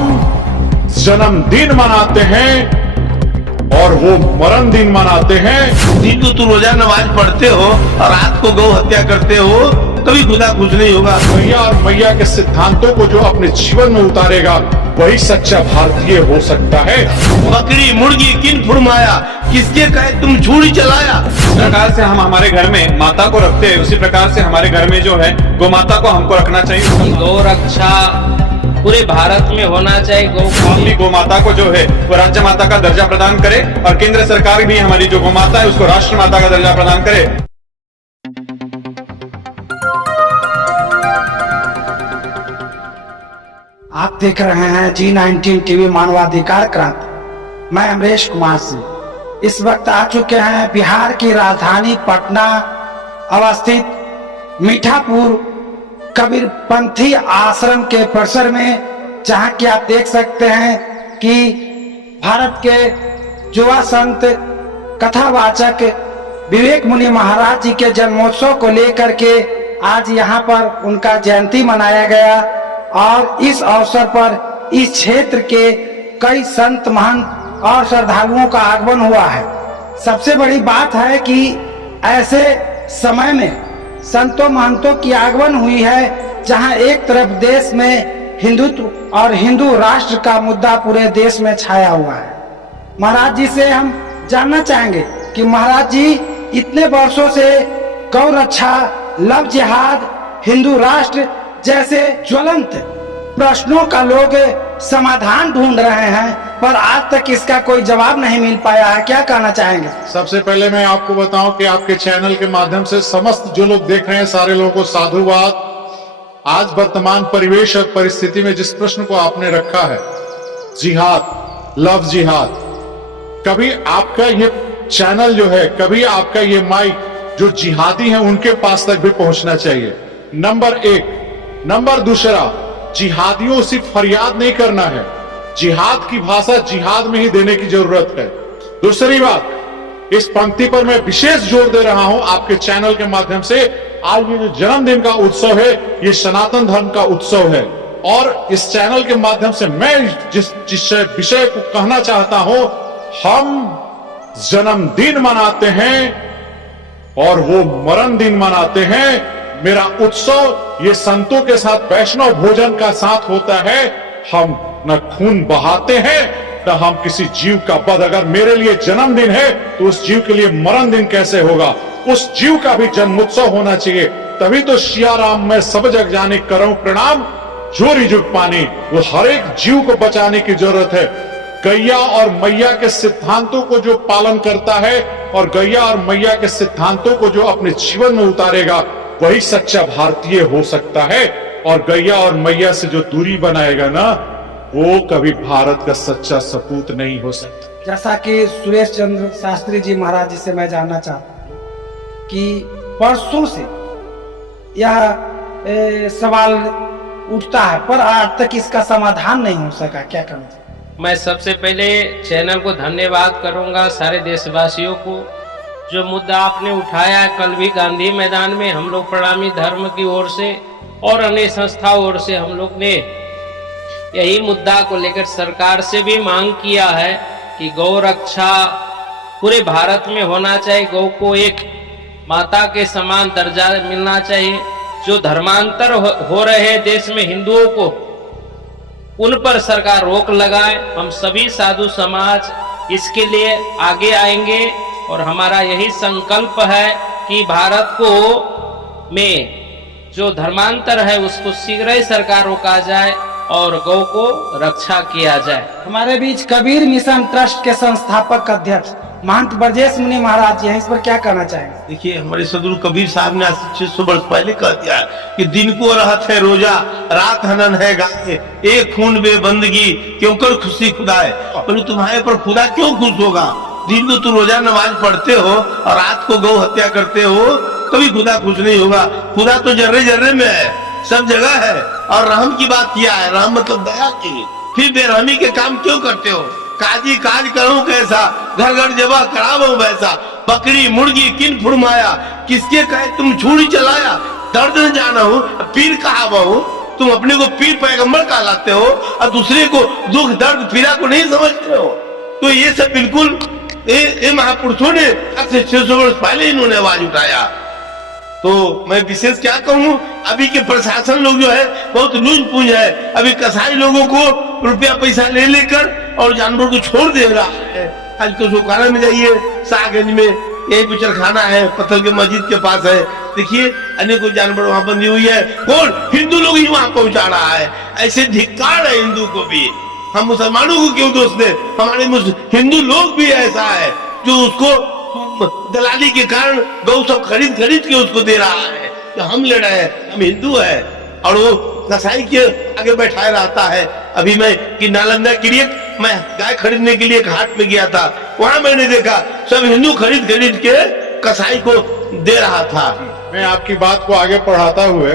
हम जन्मदिन मनाते हैं और वो मरण दिन मनाते हैं। दिन को तू रोजा नमाज पढ़ते हो और रात को गौ हत्या करते हो, कभी खुदा खुश नहीं होगा। गैया और मैया के सिद्धांतों को जो अपने जीवन में उतारेगा वही सच्चा भारतीय हो सकता है। बकरी मुर्गी किन फुरमाया, किसके कहे तुम छुरी चलाया। जिस प्रकार से हम हमारे घर में माता को रखते हैं, उसी प्रकार से हमारे घर में जो है गौ माता को हमको रखना चाहिए। गौ रक्षा पूरे भारत में होना चाहिए। गौ माता को जो है वो राज्य माता का दर्जा प्रदान करे और केंद्र सरकार भी हमारी जो गौ माता है उसको राष्ट्र माता का दर्जा प्रदान करे। आप देख रहे हैं G19 टीवी मानवाधिकार क्रांति। मैं अमरेश कुमार सिंह। इस वक्त आ चुके हैं बिहार की राजधानी पटना अवस्थित मीठापुर कबीरपंथी आश्रम के परिसर में, जहां कि आप देख सकते हैं कि भारत के युवा संत कथावाचक विवेक मुनि महाराज जी के जन्मोत्सव को लेकर के आज यहाँ पर उनका जयंती मनाया गया और इस अवसर पर इस क्षेत्र के कई संत महंत और श्रद्धालुओं का आगमन हुआ है। सबसे बड़ी बात है कि ऐसे समय में संतों महंतों की आगमन हुई है जहां एक तरफ देश में हिंदुत्व और हिंदू राष्ट्र का मुद्दा पूरे देश में छाया हुआ है। महाराज जी से हम जानना चाहेंगे कि महाराज जी इतने वर्षों से गौ रक्षा, लव जिहाद, हिंदू राष्ट्र जैसे ज्वलंत प्रश्नों का लोग समाधान ढूंढ रहे हैं, पर आज तक इसका कोई जवाब नहीं मिल पाया है। क्या कहना चाहेंगे? सबसे पहले मैं आपको बताऊं कि आपके चैनल के माध्यम से समस्त जो लोग देख रहे हैं सारे लोगों को साधुवाद। आज वर्तमान परिवेश और परिस्थिति में जिस प्रश्न को आपने रखा है, जिहाद, लव जिहाद, कभी आपका ये चैनल जो है, कभी आपका ये माइक जो जिहादी है उनके पास तक भी पहुंचना चाहिए। नंबर एक। नंबर दूसरा, जिहादियों सिर्फ फरियाद नहीं करना है, जिहाद की भाषा जिहाद में ही देने की जरूरत है। दूसरी बात, इस पंक्ति पर मैं विशेष जोर दे रहा हूं आपके चैनल के माध्यम से। आज ये जो जन्मदिन का उत्सव है, ये सनातन धर्म का उत्सव है और इस चैनल के माध्यम से मैं जिस विषय को कहना चाहता हूं, हम जन्मदिन मनाते हैं और वो मरण दिन मनाते हैं। मेरा उत्सव ये संतों के साथ वैष्णव भोजन का साथ होता है। हम न खून बहाते हैं न हम किसी जीव का वध। अगर मेरे लिए जन्मदिन है तो उस जीव के लिए मरण दिन कैसे होगा? उस जीव का भी जन्मोत्सव होना चाहिए। तभी तो सिया राम में सब जग जाने करऊं प्रणाम, जोरी जुग पानी। वो हर एक जीव को बचाने की जरूरत है। गैया और मैया के सिद्धांतों को जो पालन करता है और गैया और मैया के सिद्धांतों को जो अपने जीवन में उतारेगा वही सच्चा भारतीय हो सकता है। और गैया और मैया से जो दूरी बनाएगा ना, वो कभी भारत का सच्चा सपूत नहीं हो सकता। जैसा कि सुरेश चंद्र शास्त्री जी महाराज जी से मैं जानना चाहता हूँ कि परसों से यह सवाल उठता है पर आज तक इसका समाधान नहीं हो सका। क्या करना चाहिए? मैं सबसे पहले चैनल को धन्यवाद करूंगा, सारे देशवासियों को। जो मुद्दा आपने उठाया है, कल भी गांधी मैदान में हम लोग प्रणामी धर्म की ओर से और अन्य संस्थाओं ओर से हम लोग ने यही मुद्दा को लेकर सरकार से भी मांग किया है कि गौ रक्षा पूरे भारत में होना चाहिए। गौ को एक माता के समान दर्जा मिलना चाहिए। जो धर्मांतर हो रहे हैं देश में हिंदुओं को, उन पर सरकार रोक लगाए। हम सभी साधु समाज इसके लिए आगे आएंगे और हमारा यही संकल्प है कि भारत को में जो धर्मांतर है उसको शीघ्र ही सरकार रोका जाए और गौ को रक्षा किया जाए। हमारे बीच कबीर मिशन ट्रस्ट के संस्थापक अध्यक्ष महंत ब्रजेश मुनि महाराज जी हैं। इस पर क्या कहना चाहेंगे? देखिए, हमारे सदगुरु कबीर साहब ने आज 600 वर्ष पहले कह दिया है कि दिन को रहत है रोजा, रात हनन है गाय, एक खून बे बंदगी क्यों कर खुशी खुदाए। बोले तुम्हारे पर खुदा क्यों खुश होगा? दिन को तू रोजा नमाज पढ़ते हो और रात को गौ हत्या करते हो, कभी खुदा खुश नहीं होगा। खुदा तो जर्रे जर्रे में है, सब जगह है। और रहम की बात किया है, रहम मतलब दया की। फिर बेरहमी के काम क्यों करते हो? काजी काज करूं कैसा, घर घर जबा करावो वैसा। बकरी मुर्गी किन फुरमाया, किसके कहे तुम छुरी चलाया। दर्द न जाना हूं पीर कहावहूं, तुम अपने को पीर पैगंबर कहलाते हो और दूसरे को दुख दर्द पीड़ा को नहीं समझते हो। तो ये सब बिल्कुल ये महापुरुषों ने आज से 600 वर्ष पहले इन्होंने आवाज उठाया। तो मैं विशेष क्या कहूँ, अभी के प्रशासन लोग जो है बहुत लूज पूंज है। अभी कसाई लोगों को रुपया पैसा ले लेकर और जानवर को छोड़ दे रहा है। आज तो सुखाना में जाइए, शाहगंज में यही बुचरखाना है, पत्थर के मस्जिद के पास है, देखिए अनेकों जानवर वहां बंधी हुई है। कौन? हिंदू लोग ही वहां पहुंचा रहा है। ऐसे धिक्कार है हिंदू को भी। हम मुसलमानों को क्यों दोष दें? हमारे हिंदू लोग भी ऐसा है जो उसको दलाली के कारण गौ सब खरीद के उसको दे रहा है कि हम ले रहे हैं, हम हिंदू है, और वो कसाई के आगे बैठाया रहता है। अभी मैं कि नालंदा की मैं गाय खरीदने के लिए एक हाट में गया था, वहां मैंने देखा सब हिंदू खरीद के कसाई को दे रहा था। मैं आपकी बात को आगे बढ़ाता हुए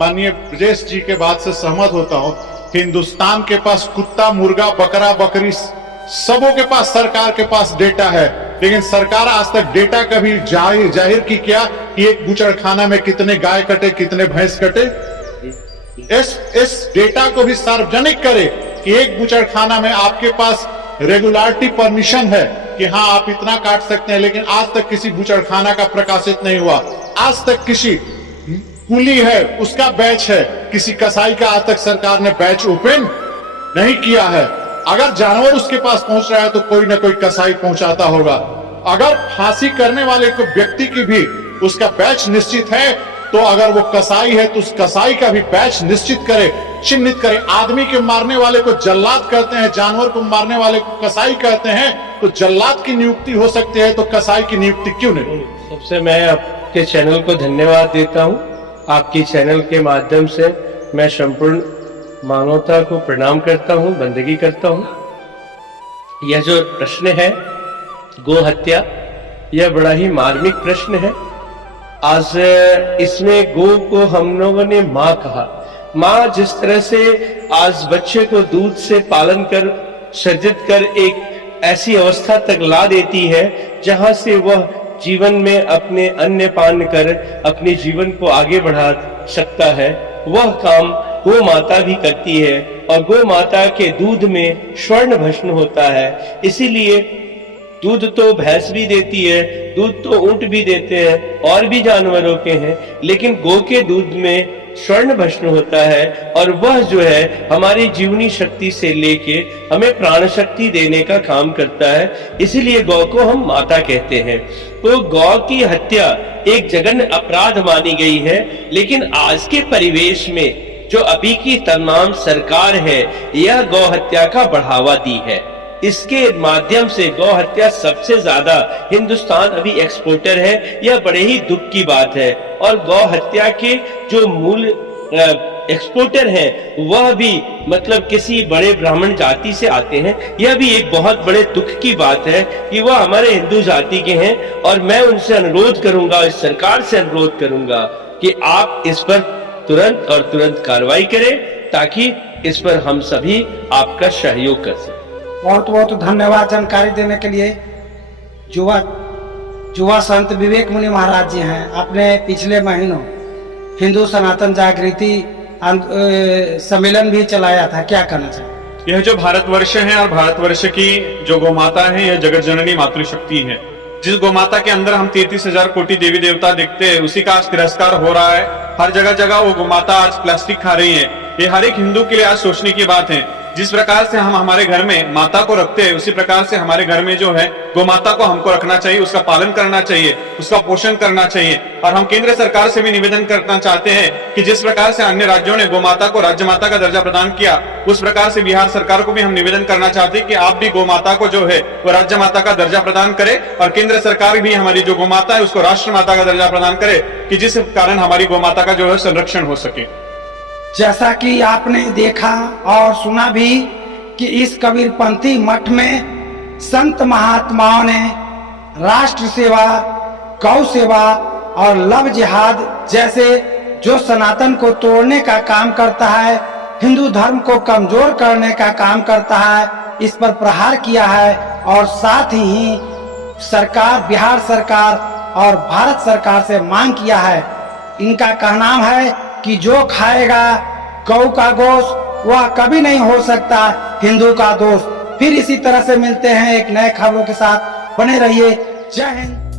माननीय ब्रजेश जी के बात से सहमत होता हूँ। हिंदुस्तान के पास कुत्ता, मुर्गा, बकरा, बकरी सबों के पास, सरकार के पास डेटा है, लेकिन सरकार आज तक डेटा कभी जाहिर की क्या कि एक बूचड़खाना में कितने गाय कटे, कितने भैंस कटे। इस डेटा को भी सार्वजनिक करे कि एक बूचड़खाना में आपके पास रेगुलरिटी परमिशन है कि हाँ आप इतना काट सकते हैं, लेकिन आज तक किसी बूचड़खाना का प्रकाशित नहीं हुआ। आज तक किसी कुली है उसका बैच है, किसी कसाई का आज तक सरकार ने बैच ओपन नहीं किया है। अगर जानवर उसके पास पहुंच रहा है तो कोई ना कोई कसाई पहुंचाता होगा। अगर फांसी करने वाले को व्यक्ति की भी उसका बैच निश्चित है, तो अगर वो कसाई है तो उस कसाई का भी बैच निश्चित करे, चिन्हित करे। आदमी के मारने वाले को जल्लाद कहते हैं, जानवर को मारने वाले को कसाई कहते हैं, तो जल्लाद की नियुक्ति हो सकती है तो कसाई की नियुक्ति क्यों नहीं? सबसे मैं आपके चैनल को धन्यवाद देता हूँ। आपकी चैनल के माध्यम से मैं संपूर्ण मानवता को प्रणाम करता हूँ, बंदगी करता हूँ। यह जो प्रश्न है गो हत्या, यह बड़ा ही मार्मिक प्रश्न है। आज इसमें गो को हम लोगों ने माँ कहा। माँ जिस तरह से आज बच्चे को दूध से पालन कर सर्जित कर एक ऐसी अवस्था तक ला देती है जहां से वह जीवन में अपने अन्न पान कर अपने जीवन को आगे बढ़ा सकता है, वह काम गो माता भी करती है। और गो माता के दूध में स्वर्ण भस्म होता है। इसीलिए दूध तो भैंस भी देती है, दूध तो ऊंट भी देते हैं और भी जानवरों के हैं, लेकिन गो के दूध में स्वर्ण भस्म होता है और वह जो है हमारी जीवनी शक्ति से लेके हमें प्राण शक्ति देने का काम करता है। इसीलिए गौ को हम माता कहते हैं। तो गौ की हत्या एक जघन्य अपराध मानी गई है, लेकिन आज के परिवेश में जो अभी की तमाम सरकार है यह गौ हत्या का बढ़ावा दी है। इसके माध्यम से गौ हत्या सबसे ज्यादा हिंदुस्तान अभी एक्सपोर्टर है। यह बड़े ही दुख की बात है। और गौ हत्या के जो मूल एक्सपोर्टर हैं वह भी मतलब किसी बड़े ब्राह्मण जाति से आते हैं। यह भी एक बहुत बड़े दुख की बात है कि वह हमारे हिंदू जाति के हैं। और मैं उनसे अनुरोध करूंगा, इस सरकार से अनुरोध करूंगा कि आप इस पर तुरंत कार्रवाई करें ताकि इस पर हम सभी आपका सहयोग कर सकें। बहुत बहुत धन्यवाद जानकारी देने के लिए। युवा संत विवेक मुनि महाराज जी हैं। आपने पिछले महीनों हिंदू सनातन जागृति सम्मेलन भी चलाया था, क्या कहना चाहिए? यह जो भारतवर्ष है और भारतवर्ष की जो गौमाता है यह जगत जननी मातृशक्ति है। जिस गौमाता के अंदर हम 33,000 कोटि देवी देवता देखते हैं उसी का आज तिरस्कार हो रहा है। हर जगह वो गौमाता आज प्लास्टिक खा रही है। ये हर एक हिंदू के लिए आज सोचने की बात है। जिस प्रकार से हम हमारे घर में माता को रखते हैं उसी प्रकार से हमारे घर में जो है गौमाता को हमको रखना चाहिए, उसका पालन करना चाहिए, उसका पोषण करना चाहिए। और हम केंद्र सरकार से भी निवेदन करना चाहते हैं कि जिस प्रकार से अन्य राज्यों ने गौमाता को राज्य माता का दर्जा प्रदान किया उस प्रकार से बिहार सरकार को भी हम निवेदन करना चाहते हैं कि आप भी गौमाता को जो है वो राज्य माता का दर्जा प्रदान करे और केंद्र सरकार भी हमारी जो गौमाता है उसको राष्ट्र माता का दर्जा प्रदान करे कि जिस कारण हमारी गौमाता का जो है संरक्षण हो सके। जैसा कि आपने देखा और सुना भी कि इस कबीरपंथी मठ में संत महात्माओं ने राष्ट्र सेवा, गौ सेवा और लव जिहाद जैसे जो सनातन को तोड़ने का काम करता है, हिंदू धर्म को कमजोर करने का काम करता है, इस पर प्रहार किया है। और साथ ही सरकार, बिहार सरकार और भारत सरकार से मांग किया है। इनका कहना है कि जो खाएगा गौ का गोश्त वह कभी नहीं हो सकता हिंदू का दोस्त। फिर इसी तरह से मिलते हैं एक नए खबरों के साथ, बने रहिए। जय हिंद।